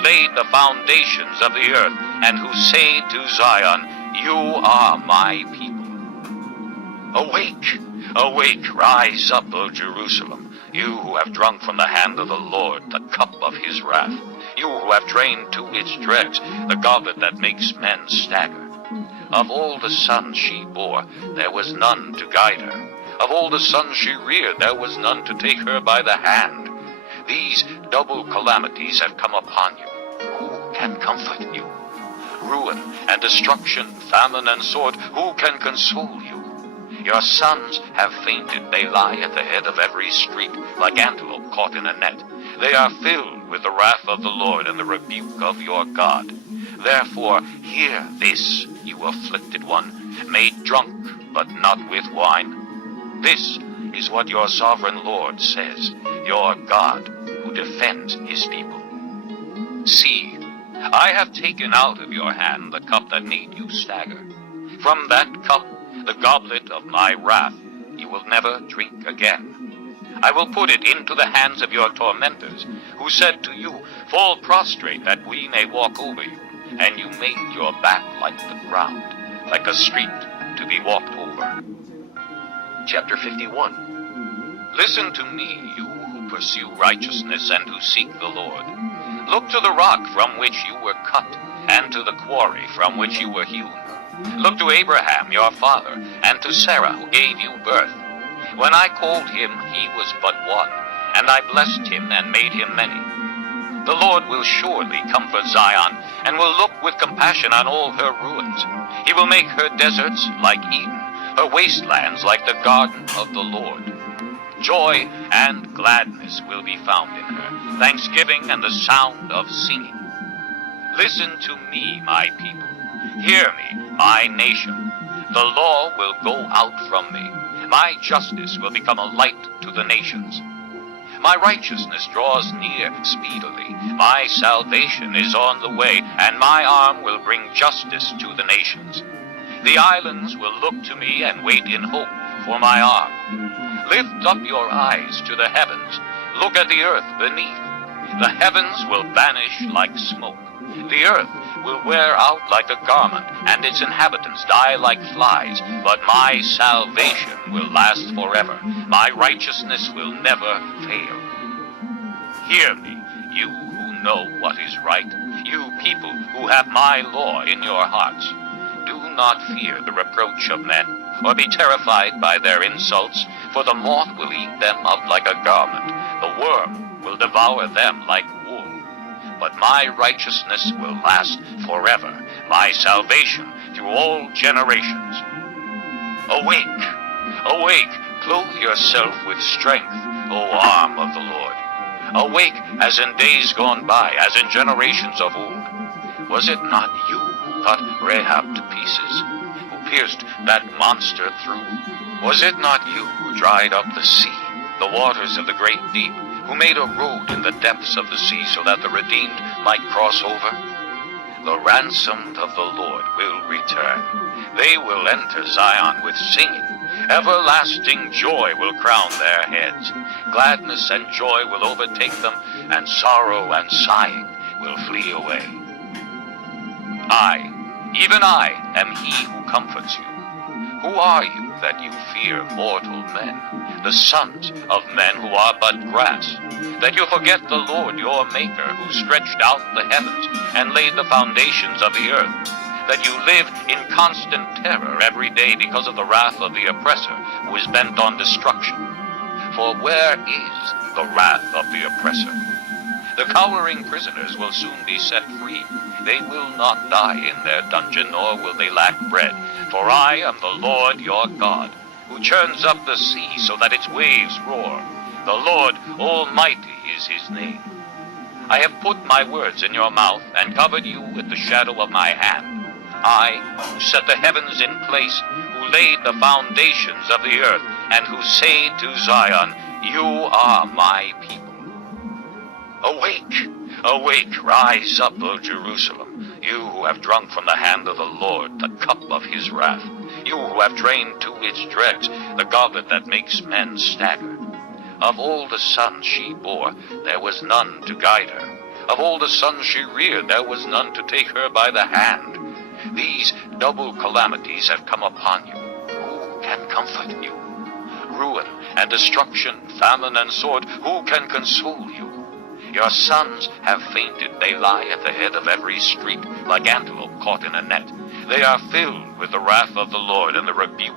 who laid the foundations of the earth, and who say to Zion, You are my people. Awake, awake, rise up, O Jerusalem, you who have drunk from the hand of the Lord the cup of his wrath, you who have drained to its dregs the goblet that makes men stagger. Of all the sons she bore, there was none to guide her. Of all the sons she reared, there was none to take her by the hand. These double calamities have come upon you. Who can comfort you? Ruin and destruction, famine and sword, who can console you? Your sons have fainted. They lie at the head of every street, like antelope caught in a net. They are filled with the wrath of the Lord and the rebuke of your God. Therefore, hear this, you afflicted one, made drunk, but not with wine. This is what your sovereign Lord says, your God, who defends his people. See, I have taken out of your hand the cup that made you stagger. From that cup, the goblet of my wrath, you will never drink again. I will put it into the hands of your tormentors, who said to you, Fall prostrate that we may walk over you. And you made your back like the ground, like a street to be walked over. Chapter 51. Listen to me, you who pursue righteousness and who seek the Lord. Look to the rock from which you were cut, and to the quarry from which you were hewn. Look to Abraham your father, and to Sarah who gave you birth. When I called him, he was but one, and I blessed him and made him many. The Lord will surely comfort Zion, and will look with compassion on all her ruins. He will make her deserts like Eden, her wastelands like the garden of the Lord. Joy and gladness will be found in her, thanksgiving and the sound of singing. Listen to me, my people. Hear me, my nation. The law will go out from me. My justice will become a light to the nations. My righteousness draws near speedily. My salvation is on the way, and my arm will bring justice to the nations. The islands will look to me and wait in hope for my arm. Lift up your eyes to the heavens. Look at the earth beneath. The heavens will vanish like smoke. The earth will wear out like a garment, and its inhabitants die like flies. But my salvation will last forever. My righteousness will never fail. Hear me, you who know what is right, you people who have my law in your hearts. Do not fear the reproach of men, or be terrified by their insults, for the moth will eat them up like a garment. The worm will devour them like wool. But my righteousness will last forever, my salvation through all generations. Awake, awake, clothe yourself with strength, O arm of the Lord. Awake as in days gone by, as in generations of old. Was it not you who cut Rahab to pieces, who pierced that monster through? Was it not you who dried up the sea, the waters of the great deep, who made a road in the depths of the sea so that the redeemed might cross over? The ransomed of the Lord will return. They will enter Zion with singing. Everlasting joy will crown their heads. Gladness and joy will overtake them, and sorrow and sighing will flee away. I, even I, am he who comforts you. Who are you that you fear mortal men, the sons of men who are but grass, that you forget the Lord your Maker, who stretched out the heavens and laid the foundations of the earth, that you live in constant terror every day because of the wrath of the oppressor who is bent on destruction? For where is the wrath of the oppressor? The cowering prisoners will soon be set free. They will not die in their dungeon, nor will they lack bread. For I am the Lord your God, who churns up the sea so that its waves roar. The Lord Almighty is his name. I have put my words in your mouth and covered you with the shadow of my hand. I, who set the heavens in place, who laid the foundations of the earth, and who say to Zion, You are my people. Awake, awake, rise up, O Jerusalem, you who have drunk from the hand of the Lord the cup of his wrath, you who have drained to its dregs the goblet that makes men stagger. Of all the sons she bore, there was none to guide her. Of all the sons she reared, there was none to take her by the hand. These double calamities have come upon you. Who can comfort you? Ruin and destruction, famine and sword, who can console you? Your sons have fainted. They lie at the head of every street, like antelope caught in a net. They are filled with the wrath of the Lord and the rebuke